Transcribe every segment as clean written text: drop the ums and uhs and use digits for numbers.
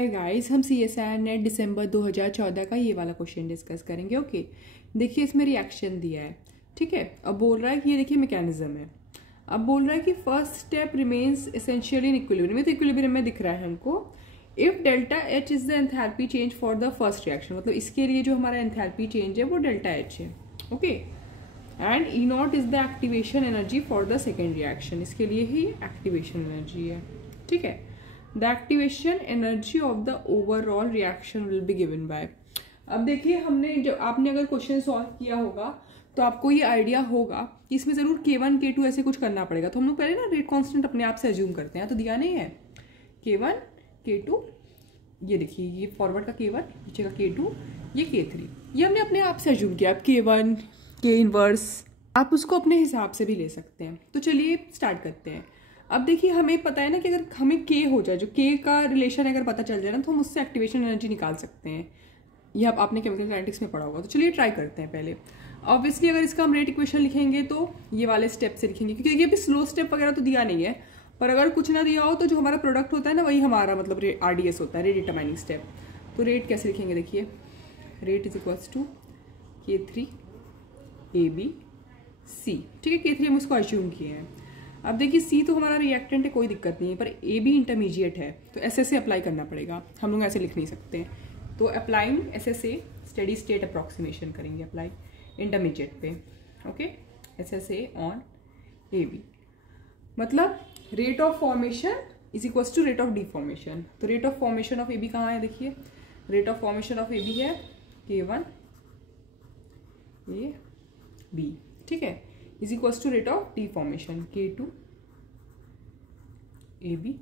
Guys, हम CSIR net दिसंबर 2014 का ये वाला क्वेश्चन डिस्कस करेंगे। ओके, देखिए इसमें रिएक्शन दिया है, ठीक है। अब बोल रहा है कि ये देखिए मैकेनिज्म है। अब बोल रहा है कि first step remains essentially in equilibrium. तो इक्विलिब्रियम में दिख रहा है हमको। If delta H is the enthalpy change for the first reaction, मतलब इसके लिए जो हमारा एंथैल्पी चेंज है वो डेल्टा एच है। Okay, and E not is the activation energy for the second reaction, इसके लिए ही एक्टिवेशन एनर्जी है, ठीक है। The activation energy of the overall reaction will be given by. अब देखिए, हमने जब आपने अगर क्वेश्चन सॉल्व किया होगा तो आपको ये आइडिया होगा कि इसमें जरूर K1 K2 ऐसे कुछ करना पड़ेगा। तो हम लोग पहले ना रेट कांस्टेंट अपने आप से अज्यूम करते हैं, तो दिया नहीं है K1 K2, ये देखिए ये फॉरवर्ड का K1, पीछे का K2, ये K3, ये हमने अपने आप से अज्यूम किया। अब K1 K इनवर्स आप उसको अपने हिसाब से भी ले सकते हैं। तो चलिए स्टार्ट करते हैं। अब देखिए, हमें पता है ना कि अगर हमें K हो जाए, जो K का रिलेशन अगर पता चल जाए ना, तो हम उससे एक्टिवेशन एनर्जी निकाल सकते हैं। यह आपने केमिकल काइनेटिक्स में पढ़ा होगा। तो चलिए ट्राई करते हैं। पहले ऑब्वियसली अगर इसका हम रेट इक्वेशन लिखेंगे तो ये वाले स्टेप से लिखेंगे, क्योंकि देखिए अभी स्लो स्टेप वगैरह तो दिया नहीं है। पर अगर कुछ ना दिया हो तो जो हमारा प्रोडक्ट होता है ना, वही हमारा मतलब RDS होता है, रेट डिटरमाइनिंग स्टेप। तो रेट कैसे लिखेंगे, देखिए rate is equals to K3 AB C, ठीक है। K3 हम उसको अज्यूम किए हैं। अब देखिए C तो हमारा रिएक्टेंट है, कोई दिक्कत नहीं है, पर AB इंटरमीडिएट है, तो SSA अप्लाई करना पड़ेगा। हम लोग ऐसे लिख नहीं सकते हैं। तो applying SSA steady state approximation करेंगे अप्लाई इंटरमीडिएट पे। ओके, SSA ऑन AB, मतलब rate of formation is equals to rate of deformation. तो rate of formation of AB कहाँ है, देखिए rate of formation of AB है K1 AB, ठीक है, is equals to rate of deformation K2 AB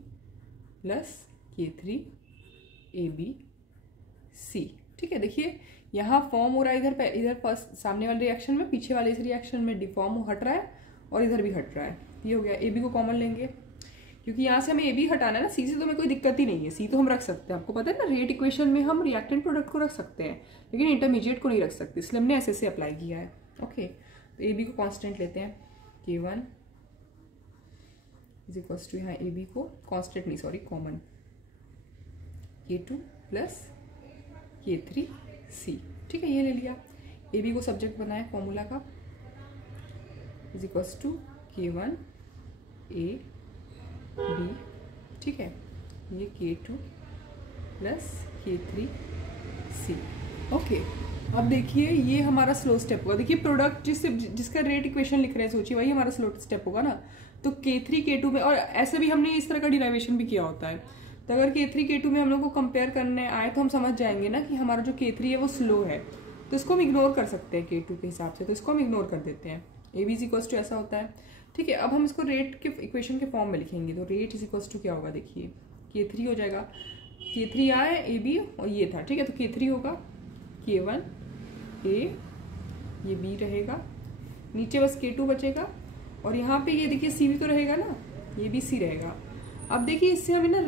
plus K3 AB C, ठीक है। देखिए यहाँ फॉर्म हो रहा है इधर फर्स्ट सामने वाले रिएक्शन में, पीछे वाले इस रिएक्शन में डिफॉर्म हट रहा है और इधर भी हट रहा है। ये हो गया। AB को कॉमन लेंगे, क्योंकि यहाँ से हमें AB हटाना है ना, C से तो हमें कोई दिक्कत ही नहीं है। C तो हम रख सकते हैं, आपको पता है ना, रेट इक्वेशन में हम रिएक्टेंट प्रोडक्ट को रख सकते हैं लेकिन इंटरमीडिएट को नहीं रख सकते, इसलिए हमने SSA अप्लाई किया है। ओके, तो AB को कांस्टेंट लेते हैं, K1 इज इक्वल्स टू, यहाँ AB को कांस्टेंट नहीं sorry common, K2 plus K3 C, ठीक है, ये ले लिया। AB को सब्जेक्ट बनाए फॉर्मूला का, is equals to K1 A B, ठीक है, ये K2 plus K3 C। Okay, अब देखिए ये हमारा स्लो स्टेप होगा। देखिए प्रोडक्ट जिसका रेट इक्वेशन लिख रहे हैं, सोचिए वही हमारा स्लो स्टेप होगा ना। तो K3 K2 में, और ऐसे भी हमने इस तरह का डिराइवेशन भी किया होता है। तो अगर K3 K2 में हम लोग को कंपेयर करने आए तो हम समझ जाएंगे ना कि हमारा जो K3 है वो स्लो है, तो इसको हम इग्नोर कर सकते हैं K2 के हिसाब से, तो इसको हम इग्नोर कर देते हैं। AB इज इक्वल्स टू ऐसा होता है, ठीक है। अब हम इसको रेट के इक्वेशन के फॉर्म में लिखेंगे। तो रेट इज इक्वल्स टू क्या होगा, देखिए K3 हो जाएगा, K3 आया AB और ये था, ठीक है। तो K3 होगा K1 A, ये B रहेगा, नीचे बस K2 बचेगा, और यहाँ पे ये देखिए C भी तो रहेगा ना, ये भी C रहेगा। अब देखिए इससे हमें ना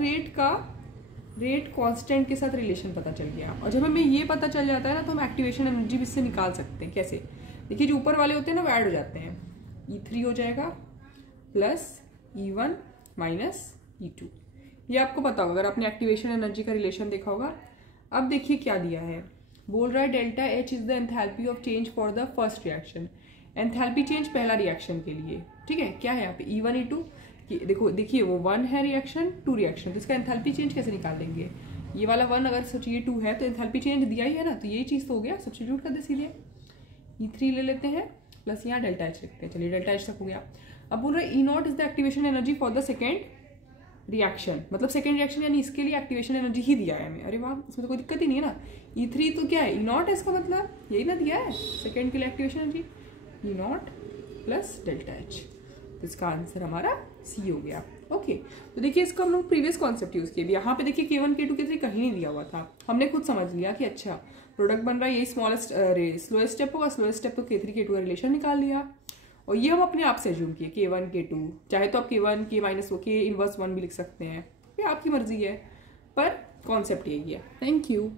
रेट कांस्टेंट के साथ रिलेशन पता चल गया, और जब हमें ये पता चल जाता है ना, तो हम एक्टिवेशन एनर्जी भी इससे निकाल सकते हैं। कैसे, देखिए जो ऊपर वाले होते हैं ना वो ऐड हो जाते हैं, E3 हो जाएगा प्लस E1 माइनस E2, ये आपको पता होगा अगर आपने एक्टिवेशन एनर्जी का रिलेशन देखा होगा। अब देखिए क्या दिया है, बोल रहा है delta H is the enthalpy of change for the first reaction. Enthalpy change पहला रिएक्शन के लिए, ठीक है। क्या है यहाँ पे E1 E2, देखो देखिए वो 1 है रिएक्शन, 2 रिएक्शन, तो इसका एंथैल्पी चेंज कैसे निकाल देंगे। ये वाला 1 अगर सोचिए 2 है तो एंथैल्पी चेंज दिया ही है ना, तो यही चीज़ तो हो गया, सब्स्टिट्यूट कर दे सीधे। E3 ले लेते हैं प्लस यहाँ डेल्टा H लिखते हैं, चलिए डेल्टा H तक हो गया। अब बोल रहा है E0 is the activation energy for the second reaction, मतलब सेकेंड रिएक्शन यानी इसके लिए एक्टिवेशन एनर्जी ही दिया है हमें। अरे वाह, इसमें तो कोई दिक्कत ही नहीं है ना। E3 तो क्या है, E0 है, इसका मतलब यही ना दिया है सेकेंड के लिए activation energy, E0 plus delta H। तो इसका आंसर हमारा C हो गया। ओके, तो देखिए इसको हम लोग प्रीवियस कॉन्सेप्ट यूज किए। यहाँ पे देखिए K1 K2 K3 कहीं नहीं दिया हुआ था, हमने खुद समझ लिया कि अच्छा प्रोडक्ट बन रहा है, यही स्मॉलेस्ट स्लोएस्ट स्टेप होगा, स्लोएस्ट स्टेप तो K3 K2 का रिलेशन निकाल लिया, और ये हम अपने आप से अज्यूम किए K1 K2। चाहे तो आप K1 K minus K inverse 1 भी लिख सकते हैं, ये आपकी मर्जी है, पर कॉन्सेप्ट यही है। Thank you.